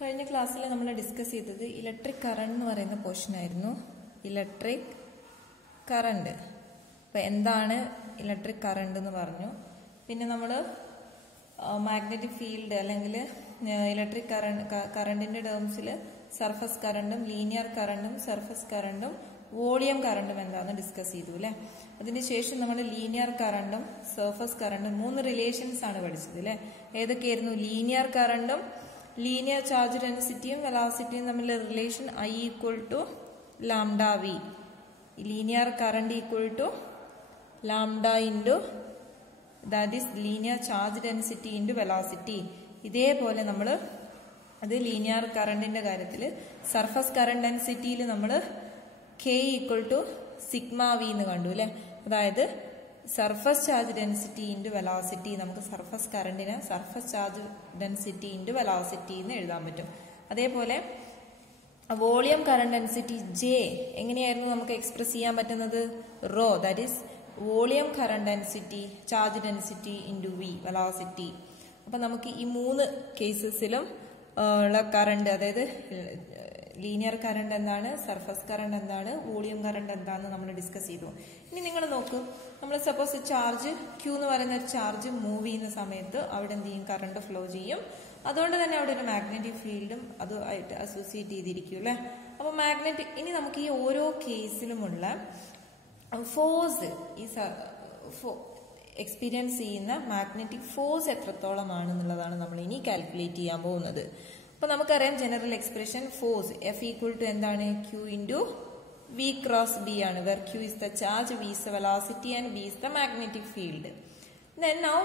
കഴിഞ്ഞ ക്ലാസ്സിൽ നമ്മൾ ഡിസ്കസ് ചെയ്തത് ഇലക്ട്രിക് കറണ്ട് എന്ന് പറയുന്ന പോർഷൻ ആയിരുന്നു. ഇലക്ട്രിക് കറണ്ട്, അപ്പോൾ എന്താണ് ഇലക്ട്രിക് കറണ്ട് എന്ന് പറഞ്ഞു. പിന്നെ നമ്മൾ മാഗ്നറ്റിക് ഫീൽഡ് അല്ലെങ്കിൽ ഇലക്ട്രിക് കറണ്ടിന്റെ ടേംസിൽ സർഫസ് കറണ്ടും ലീനിയർ കറണ്ടും സർഫസ് കറണ്ടും വോളിയം കറണ്ടും എന്താണെന്ന് ഡിസ്കസ് ചെയ്തു അല്ലേ. അതിനുശേഷം നമ്മൾ ലീനിയർ കറണ്ടും സർഫസ് കറണ്ടും 3 റിലേഷൻസ് ആണ് പഠിച്ചത് അല്ലേ. ഏതൊക്കെയായിരുന്നു? ലീനിയർ കറണ്ടും ലീനിയർ ചാർജ് ഡെൻസിറ്റിയും വെലോസിറ്റിയും തമ്മിലുള്ള relation I equal to lambda V. Linear current equal to lambda into that is linear charge density into velocity. ഇതേപോലെ നമ്മൾ അത് ലീനിയർ കറണ്ടിന്റെ കാര്യത്തിൽ സർഫസ് കറണ്ട് ഡെൻസിറ്റിയിൽ നമ്മൾ K equal to sigma V എന്ന് കണ്ടു അല്ലെ. അതായത് surface charge density into velocity, നമുക്ക് സർഫസ് കറണ്ടിന് surface charge density into velocity എന്ന് എഴുതാൻ പറ്റും. അതേപോലെ വോളിയം കറണ്ട് ഡെൻസിറ്റി J എങ്ങനെയായിരുന്നു നമുക്ക് എക്സ്പ്രസ് ചെയ്യാൻ പറ്റുന്നത്? Rho, that is volume current density charge density into V velocity. അപ്പൊ നമുക്ക് ഈ 3 കേസസിലും ഉള്ള കറണ്ട്, അതായത് ലീനിയർ കറണ്ട് എന്താണ്, സർഫസ് കറണ്ട് എന്താണ്, വോളിയം കറണ്ട് എന്താണെന്ന് നമ്മൾ ഡിസ്കസ് ചെയ്തു. ഇനി നിങ്ങൾ നോക്കൂ, നമ്മൾ സപ്പോസ് ചാർജ് Q എന്ന് പറയുന്ന ഒരു ചാർജ് മൂവ് ചെയ്യുന്ന സമയത്ത് അവിടെ എന്ത് ചെയ്യും? കറണ്ട് ഫ്ലോ ചെയ്യും. അതുകൊണ്ട് തന്നെ അവിടെ ഒരു മാഗ്നറ്റിക് ഫീൽഡും അതുമായിട്ട് അസോസിയേറ്റ് ചെയ്തിരിക്കും അല്ലെ. അപ്പൊ മാഗ്നറ്റിക്, ഇനി നമുക്ക് ഈ ഓരോ കേസിലുമുള്ള ഫോഴ്സ്, ഈ എക്സ്പീരിയൻസ് ചെയ്യുന്ന മാഗ്നറ്റിക് ഫോഴ്സ് എത്രത്തോളമാണെന്നുള്ളതാണ് നമ്മൾ ഇനി കാൽക്കുലേറ്റ് ചെയ്യാൻ പോകുന്നത്. അപ്പൊ നമുക്കറിയാം general expression force F equal to എന്താണ്? Q into V cross B ആണ്. Where Q is the charge, V is the velocity and B is the magnetic field. Then now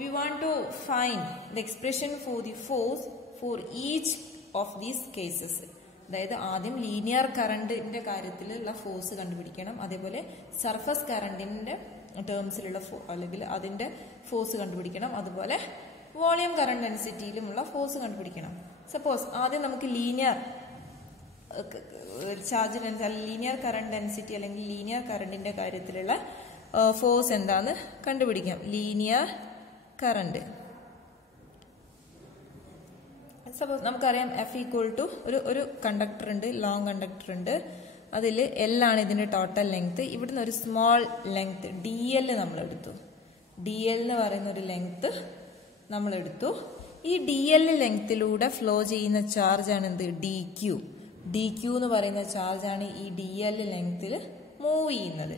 we want to find the expression for the force for each of these cases. അതായത് ആദ്യം linear കറണ്ടിന്റെ കാര്യത്തിലുള്ള force കണ്ടുപിടിക്കണം. അതേപോലെ surface കറണ്ടിന്റെ ടേംസിലുള്ള അല്ലെങ്കിൽ അതിന്റെ force കണ്ടുപിടിക്കണം. അതുപോലെ വോളിയം കറണ്ട് ഡെൻസിറ്റിയിലുമുള്ള ഫോഴ്സ് കണ്ടുപിടിക്കണം. സപ്പോസ് ആദ്യം നമുക്ക് linear charge linear current density അല്ലെങ്കിൽ ലീനിയർ കറണ്ടിന്റെ കാര്യത്തിലുള്ള ഫോഴ്സ് എന്താന്ന് കണ്ടുപിടിക്കാം. ലീനിയർ കറണ്ട് സപ്പോസ് നമുക്കറിയാം F ഈക്വൽ ടു ഒരു കണ്ടക്ടർ ഉണ്ട്, ലോങ് കണ്ടക്ടർ ഉണ്ട്. അതിൽ L ആണ് ഇതിന്റെ ടോട്ടൽ ലെങ്ത്. ഇവിടുന്ന് ഒരു സ്മോൾ ലെങ്ത് DL നമ്മൾ എടുത്തു. DL എന്ന് പറയുന്ന ഒരു ലെങ്ത് നമ്മൾ എടുത്തു. ഈ DL ലെങ്ത്തിലൂടെ ഫ്ലോ ചെയ്യുന്ന ചാർജ് ആണ് എന്ത്? DQ. DQ എന്ന് പറയുന്ന ചാർജ് ആണ് ഈ DL ലെങ്ത്തിൽ മൂവ് ചെയ്യുന്നത്.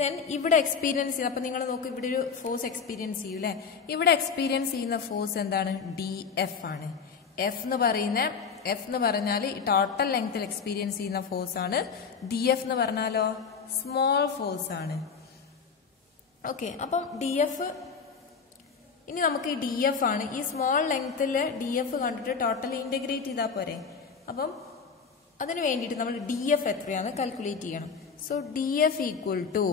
ദെൻ ഇവിടെ എക്സ്പീരിയൻസ് ചെയ്യുന്നത്, അപ്പൊ നിങ്ങൾ നോക്ക്, ഇവിടെ ഒരു ഫോഴ്സ് എക്സ്പീരിയൻസ് ചെയ്യൂ അല്ലെ. ഇവിടെ എക്സ്പീരിയൻസ് ചെയ്യുന്ന ഫോഴ്സ് എന്താണ്? DF ആണ്. F എന്ന് പറഞ്ഞാൽ ടോട്ടൽ ലെങ്ത്തിൽ എക്സ്പീരിയൻസ് ചെയ്യുന്ന ഫോഴ്സ് ആണ്. DF എന്ന് പറഞ്ഞാലോ സ്മോൾ ഫോഴ്സ് ആണ്. ഓക്കെ, അപ്പം DF, ഇനി നമുക്ക് ഈ DF ആണ്, ഈ സ്മോൾ ലെങ്ത്തില് DF കണ്ടിട്ട് ടോട്ടൽ ഇന്റഗ്രേറ്റ് ചെയ്താൽ പോരെ. അപ്പം അതിന് വേണ്ടിയിട്ട് നമ്മൾ DF എത്രയാന്ന് കാൽക്കുലേറ്റ് ചെയ്യണം. So DF equal to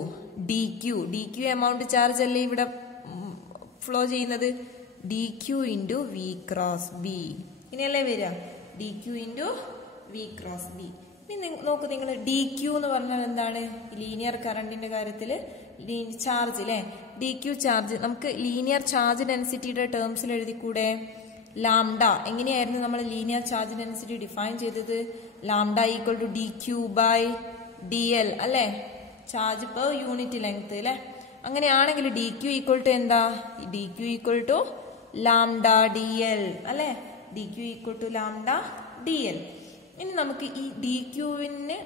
DQ amount charge അല്ലേ ഇവിടെ ഫ്ലോ ചെയ്യുന്നത്? DQ into V cross B. ഇനിയല്ലേ വരിക? DQ into V cross B. ഇനി നോക്കൂ നിങ്ങൾ, DQ എന്ന് പറഞ്ഞാൽ എന്താണ്? ലീനിയർ കറണ്ടിന്റെ കാര്യത്തിൽ ചാർജ് അല്ലെ. DQ ചാർജ് നമുക്ക് ലീനിയർ ചാർജ് ഡെൻസിറ്റിയുടെ ടേംസിൽ എഴുതിക്കൂടെ? ലാംഡ. എങ്ങനെയായിരുന്നു നമ്മൾ ലീനിയർ ചാർജ് ഡെൻസിറ്റി ഡിഫൈൻ ചെയ്തത്? Lambda equal to DQ by DL അല്ലെ, ചാർജ് പെർ യൂണിറ്റ് ലെങ്ത് അല്ലെ. അങ്ങനെയാണെങ്കിൽ DQ ഈക്വൽ ടു എന്താ? DQ equal to lambda DL അല്ലെ. DQ equal to lambda DL. ഇനി നമുക്ക് ഈ DQവിന്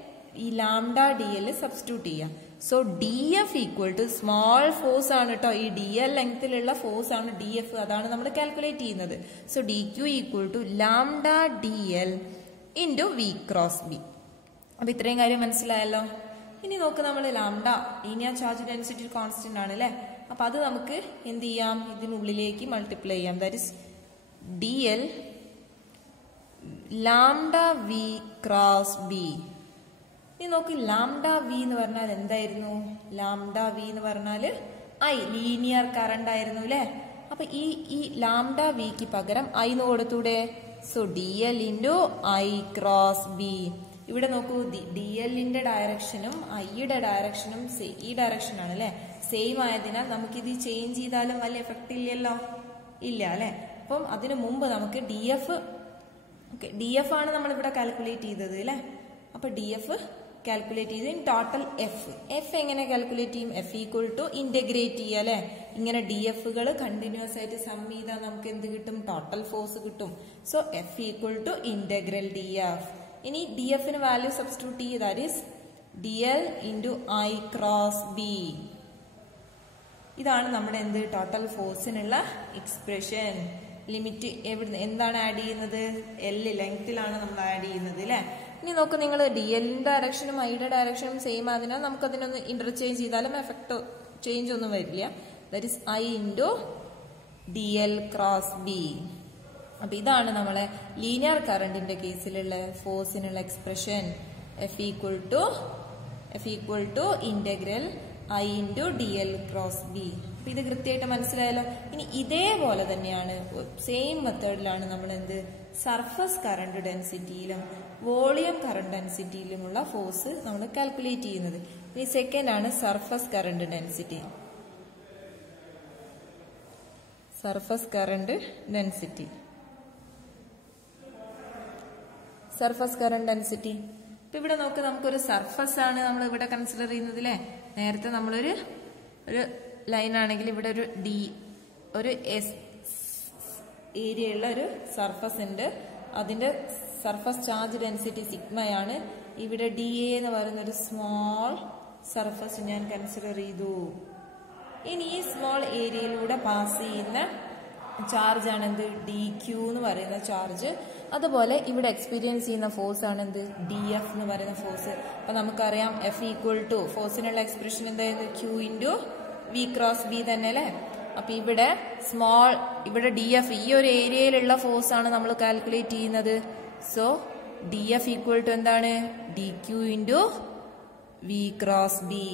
ഈ ലാംഡ DL സബ്സ്റ്റിറ്റ്യൂട്ട് ചെയ്യാം. So DF equal to small force ആണ് കേട്ടോ, ഈ DL ലെങ്ത്തിലുള്ള ഫോഴ്സ് ആണ് DF, അതാണ് നമ്മൾ കാൽക്കുലേറ്റ് ചെയ്യുന്നത്. So DQ equal to lambda DL into V cross B. അപ്പൊ ഇത്രയും കാര്യം മനസ്സിലായല്ലോ. ഇനി നോക്ക്, നമ്മൾ lambda linear charge density constant ആണ് അല്ലെ. അപ്പൊ അത് നമുക്ക് എന്ത് ചെയ്യാം? ഇതിനുള്ളിലേക്ക് മൾട്ടിപ്ലൈ ചെയ്യാം. That is DL lambda V cross B. ഇനി നോക്ക്, ലാംഡ V എന്ന് പറഞ്ഞാൽ എന്തായിരുന്നു? ലാംഡ V എന്ന് പറഞ്ഞാല് I, ലീനിയർ കറണ്ട് ആയിരുന്നു അല്ലെ. അപ്പൊ ഈ ലാംഡ വിക്ക് പകരം I എന്ന് കൊടുത്തൂടെ? So DL into I cross B. ഇവിടെ നോക്കൂ, DLന്റെ ഡയറക്ഷനും Iയുടെ ഡയറക്ഷനും ഈ ഡയറക്ഷൻ ആണ് അല്ലെ. സെയിം ആയതിനാൽ നമുക്കിത് ചേഞ്ച് ചെയ്താലും വലിയ എഫക്ട് ഇല്ലല്ലോ, ഇല്ല അല്ലെ. അപ്പം അതിനു മുമ്പ് നമുക്ക് DF ഓക്കെ, ഡി എഫ് ആണ് നമ്മളിവിടെ കാൽക്കുലേറ്റ് ചെയ്തത് അല്ലേ. അപ്പൊ ഡി എഫ് കാൽക്കുലേറ്റ് ചെയ്ത് ടോട്ടൽ എഫ് എങ്ങനെ കാൽക്കുലേറ്റ് ചെയ്യും? എഫ് ഈക്വൽ ടു ഇന്റഗ്രേറ്റ് ചെയ്യുക അല്ലെ. ഇങ്ങനെ ഡി എഫുകൾ കണ്ടിന്യൂസ് ആയിട്ട് സം ചെയ്താൽ നമുക്ക് എന്ത് കിട്ടും? ടോട്ടൽ ഫോഴ്സ് കിട്ടും. So F equal to integral D F. ഇനി ഡി എഫിന് വാല്യൂ സബ്സ്റ്റിറ്റ്യൂട്ട് ചെയ്യുക, that is D L into I cross B. ഇതാണ് നമ്മുടെ എന്ത് ടോട്ടൽ ഫോഴ്സിനുള്ള എക്സ്പ്രഷൻ. ലിമിറ്റ് എവിടെ എന്താണ് ആഡ് ചെയ്യുന്നത്? എൽ ലെങ്ത്തിലാണ് നമ്മൾ ആഡ് ചെയ്യുന്നത് അല്ലെ. ഇനി നോക്ക് നിങ്ങൾ, ഡി എല്ലിന്റെ ഡയറക്ഷനും ഐയുടെ ഡയറക്ഷനും സെയിം ആയതിനാൽ നമുക്ക് അതിനൊന്ന് ഇന്റർചേഞ്ച് ചെയ്താലും എഫക്ട് ചേഞ്ച് ഒന്നും വരില്ല. That is I into D L cross B. അപ്പൊ ഇതാണ് നമ്മളെ ലീനിയർ കറണ്ടിന്റെ കേസിലുള്ള ഫോഴ്സിനുള്ള expression. F equal to integral I into D L cross B. അപ്പൊ ഇത് കൃത്യമായിട്ട് മനസ്സിലായല്ലോ. ഇനി ഇതേപോലെ തന്നെയാണ് സെയിം മെത്തേഡിലാണ് നമ്മൾ എന്ത് സർഫസ് കറണ്ട് ഡെൻസിറ്റിയിലും വോളിയം കറണ്ട് ഡെൻസിറ്റിയിലുമുള്ള ഫോഴ്സ് നമ്മൾ കാൽക്കുലേറ്റ് ചെയ്യുന്നത്. ഇനി സെക്കൻഡ് ആണ് surface current density. Surface current density ഇപ്പൊ ഇവിടെ നോക്ക്, നമുക്കൊരു സർഫസ് ആണ് നമ്മൾ ഇവിടെ കൺസിഡർ ചെയ്യുന്നത് അല്ലേ. നേരത്തെ നമ്മളൊരു ലൈൻ ആണെങ്കിൽ ഇവിടെ ഒരു എസ് ഏരിയ ഉള്ള ഒരു സർഫസ് ഉണ്ട്. അതിന്റെ സർഫസ് ചാർജ് ഡെൻസിറ്റി സിഗ്മയാണ്. ഇവിടെ ഡി എ എന്ന് പറയുന്ന ഒരു സ്മോൾ സർഫസ് ഞാൻ കൺസിഡർ ചെയ്തു. ഇനി ഈ സ്മോൾ ഏരിയയിലൂടെ പാസ് ചെയ്യുന്ന ചാർജ് ആണ് എന്ത്? ഡി ക്യൂ എന്ന് പറയുന്ന ചാർജ്. അതുപോലെ ഇവിടെ എക്സ്പീരിയൻസ് ചെയ്യുന്ന ഫോഴ്സ് ആണ് എന്ത്? ഡി എഫ് എന്ന് പറയുന്ന ഫോഴ്സ്. അപ്പൊ നമുക്കറിയാം എഫ് ഈക്വൽ ടു ഫോഴ്സിനുള്ള എക്സ്പ്രഷൻ എന്തായിരുന്നു? Q into V cross B തന്നെ അല്ലെ. അപ്പൊ ഇവിടെ ഡി എഫ് ഈ ഒരു ഏരിയയിലുള്ള ഫോഴ്സ് ആണ് നമ്മൾ കാൽക്കുലേറ്റ് ചെയ്യുന്നത്. So D F equal to എന്താണ്? D Q into V cross B.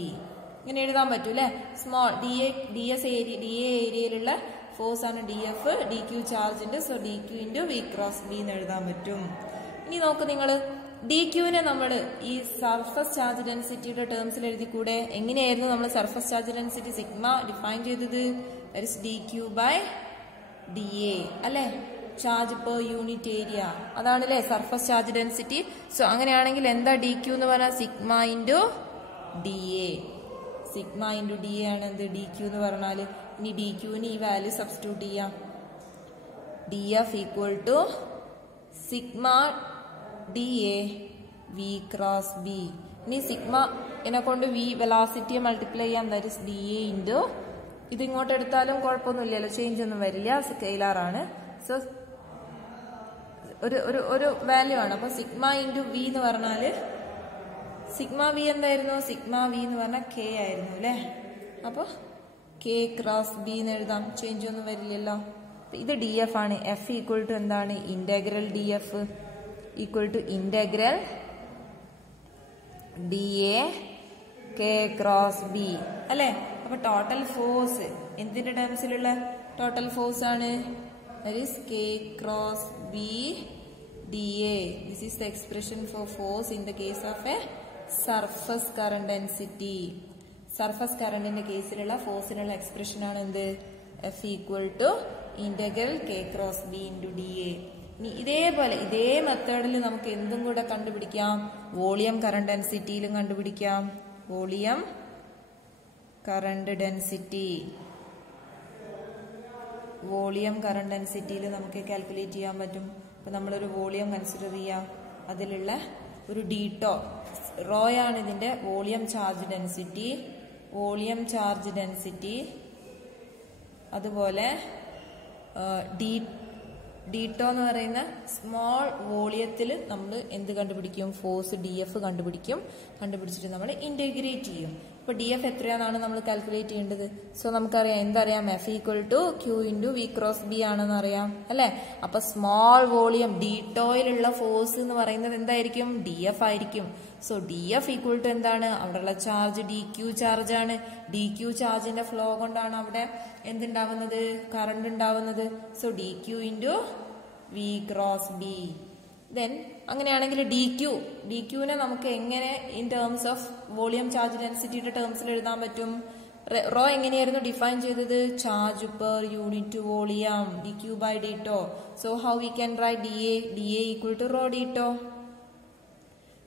ഇങ്ങനെ എഴുതാൻ പറ്റൂ അല്ലെ. സ്മോൾ ഡി എ ഏരിയയിലുള്ള ഫോഴ്സ് ആണ് ഡി എഫ്, ഡി ക്യൂ ചാർജിന്റെ. So D Q into V cross B എന്ന് എഴുതാൻ പറ്റും. ഇനി നോക്ക് നിങ്ങൾ, ഡി ക്യൂവിനെ നമ്മൾ ഈ സർഫസ് ചാർജ് ഡെൻസിറ്റിയുടെ ടേംസിൽ എഴുതിക്കൂടെ? എങ്ങനെയായിരുന്നു നമ്മൾ surface charge density sigma define ചെയ്തത്? That is D Q by D A അല്ലെ. ചാർജ് പെർ യൂണിറ്റ് ഏരിയ, അതാണല്ലേ സർഫസ് ചാർജ് ഡെൻസിറ്റി. സോ അങ്ങനെയാണെങ്കിൽ എന്താ ഡി ക്യൂ എന്ന് പറഞ്ഞാൽ? Sigma into D A. Sigma into D A ആണ് എന്ത്? ഡി ക്യൂ എന്ന് പറഞ്ഞാല്. ഇനി ഡി ക്യൂവിന് ഈ വാല്യൂ സബ്സ്റ്റിറ്റ്യൂട്ട് ചെയ്യാം. D F equal to sigma D A V cross B. ഇനി സിഗ്മ ഇതിനെ കൊണ്ട് വി വെലോസിറ്റിയെ മൾട്ടിപ്ലൈ ചെയ്യാം. That is D A into ഇത് ഇങ്ങോട്ട് എടുത്താലും കുഴപ്പമൊന്നുമില്ലല്ലോ, ചേഞ്ച് ഒന്നും വരില്ല, സ്കെയിലാർ ആണ്. സോ ഒരു വാല്യൂ ആണ്. അപ്പൊ സിഗ്മ ഇൻറ്റു വി എന്ന് പറഞ്ഞാല് സിഗ്മ വി എന്തായിരുന്നു? സിഗ്മ വി എന്ന് പറഞ്ഞാൽ കെ ആയിരുന്നു അല്ലെ. അപ്പൊ കെ ക്രോസ് ബി എന്ന് എഴുതാം, ചേഞ്ച് ഒന്നും വരില്ലല്ലോ. ഇത് ഡി എഫ് ആണ്. എഫ് ഈക്വൽ ടു എന്താണ്? Integral D F equal to integral D A K cross B അല്ലെ. അപ്പൊ ടോട്ടൽ ഫോഴ്സ് എന്തിന്റെ ടേംസിലുള്ള ടോട്ടൽ ഫോഴ്സ് ആണ്? That is K cross B D A. This is the expression for force in the case of a surface current density. Surface കറന്റിന്റെ കേസിലുള്ള ഫോഴ്സിനുള്ള expression ആണ് എന്ത്? F equal to integral K cross B into D A. ഇനി ഇതേപോലെ ഇതേ മെത്തേഡിൽ നമുക്ക് എന്തും കൂടെ കണ്ടുപിടിക്കാം? വോളിയം കറന്റ് ഡെൻസിറ്റിയിലും കണ്ടുപിടിക്കാം. വോളിയം കറന്റ് ഡെൻസിറ്റിയിൽ നമുക്ക് കാൽക്കുലേറ്റ് ചെയ്യാൻ പറ്റും. അപ്പൊ നമ്മളൊരു വോളിയം കൺസിഡർ ചെയ്യാം. അതിലുള്ള ഒരു ഡീറ്റോ റോയാണ് ഇതിന്റെ വോളിയം ചാർജ് ഡെൻസിറ്റി. അതുപോലെ ഡീറ്റോ എന്ന് പറയുന്ന സ്മോൾ വോളിയത്തിൽ നമ്മൾ എന്ത് കണ്ടുപിടിക്കും? ഫോഴ്സ് ഡി എഫ് കണ്ടുപിടിച്ചിട്ട് നമ്മൾ ഇന്റഗ്രേറ്റ് ചെയ്യും. ഇപ്പൊ ഡി എഫ് എത്രയാണെന്നാണ് നമ്മൾ കാൽക്കുലേറ്റ് ചെയ്യേണ്ടത്. സോ നമുക്കറിയാം എന്തറിയാം? F equal to Q into V cross B ആണെന്ന് അറിയാം അല്ലെ. അപ്പൊ സ്മോൾ വോളിയം ഡീറ്റോയിലുള്ള ഫോഴ്സ് എന്ന് പറയുന്നത് എന്തായിരിക്കും? ഡി എഫ് ആയിരിക്കും. So D F equal to എന്താണ്? അവിടെയുള്ള ചാർജ് ഡി ക്യൂ ചാർജ് ആണ്. ഡി ക്യൂ ചാർജിന്റെ ഫ്ലോ കൊണ്ടാണ് അവിടെ എന്തുണ്ടാവുന്നത്? കറണ്ട് ഉണ്ടാവുന്നത്. So D Q into V cross B. Then അങ്ങനെയാണെങ്കിൽ ഡി ക്യൂവിനെ നമുക്ക് എങ്ങനെ in terms of volume charge ഡെൻസിറ്റിയുടെ ടേംസിൽ എഴുതാൻ പറ്റും? റോ എങ്ങനെയായിരുന്നു ഡിഫൈൻ ചെയ്തത്? Charge per unit volume dq by dt. So how we can write dA equal to rho dt.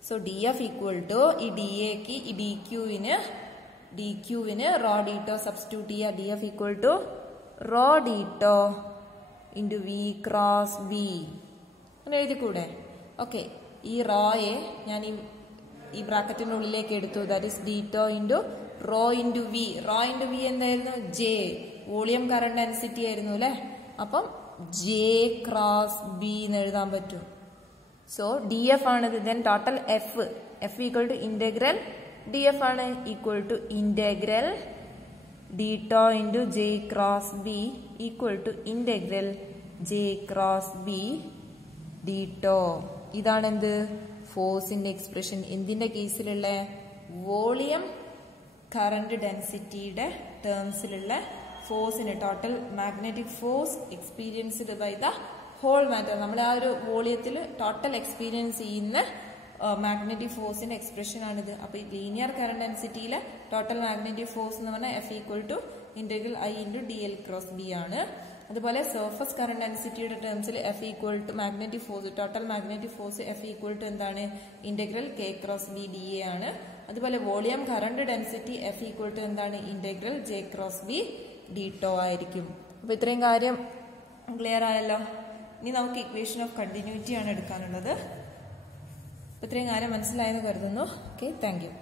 So dF equal to ഈ dA ക്ക് ഈ dq-ന് rho dt സബ്സ്റ്റിറ്റ്യൂട്ട് ചെയ്യുക. dF equal to rho dt into V cross V അങ്ങനെ എഴുതിക്കൂടെ? Okay, ഈ റോയെ ഞാൻ ഈ ബ്രാക്കറ്റിന്റെ ഉള്ളിലേക്ക് എടുത്തു. That is D tau into rho into V. Rho into V എന്തായിരുന്നു? ജെ, വോളിയം കറണ്ട് ഡെൻസിറ്റി ആയിരുന്നു അല്ലെ. അപ്പം ജെ ക്രോസ് ബി എന്ന് എഴുതാൻ പറ്റും. സോ ഡി എഫ് ആണിത്. Then total F equal to integral D F ആണ് equal to integral D tau into J cross B equal to integral J cross B D tau. ഇതാണ് എന്ത്? ഫോഴ്സിന്റെ എക്സ്പ്രഷൻ. എന്തിന്റെ കേസിലുള്ള? വോളിയം കറണ്ട് ഡെൻസിറ്റിയുടെ ടേംസിലുള്ള ഫോഴ്സിന്, total magnetic force experienced by the whole matter. നമ്മൾ ആ ഒരു വോളിയത്തിൽ ടോട്ടൽ എക്സ്പീരിയൻസ് ചെയ്യുന്ന മാഗ്നറ്റിക് ഫോഴ്സിന്റെ എക്സ്പ്രഷൻ ആണിത്. അപ്പൊ ഈ ലീനിയർ കറണ്ട് ഡെൻസിറ്റിയിലെ ടോട്ടൽ മാഗ്നറ്റിക് ഫോഴ്സ് എന്ന് പറഞ്ഞാൽ F equal to integral I into D L cross B ആണ്. അതുപോലെ സർഫസ് കറണ്ട് ഡെൻസിറ്റിയുടെ ടേംസിൽ F equal to magnetic force, total magnetic force F equal to എന്താണ്? Integral K cross B D A ആണ്. അതുപോലെ volume current density F equal to എന്താണ്? Integral J cross B ഡീറ്റോ ആയിരിക്കും. അപ്പൊ ഇത്രയും കാര്യം ക്ലിയർ ആയല്ലോ. ഇനി നമുക്ക് ഇക്വേഷൻ ഓഫ് കണ്ടിന്യൂറ്റി ആണ് എടുക്കാനുള്ളത്. ഇത്രയും കാര്യം മനസ്സിലായെന്ന് കരുതുന്നു. Okay, thank you.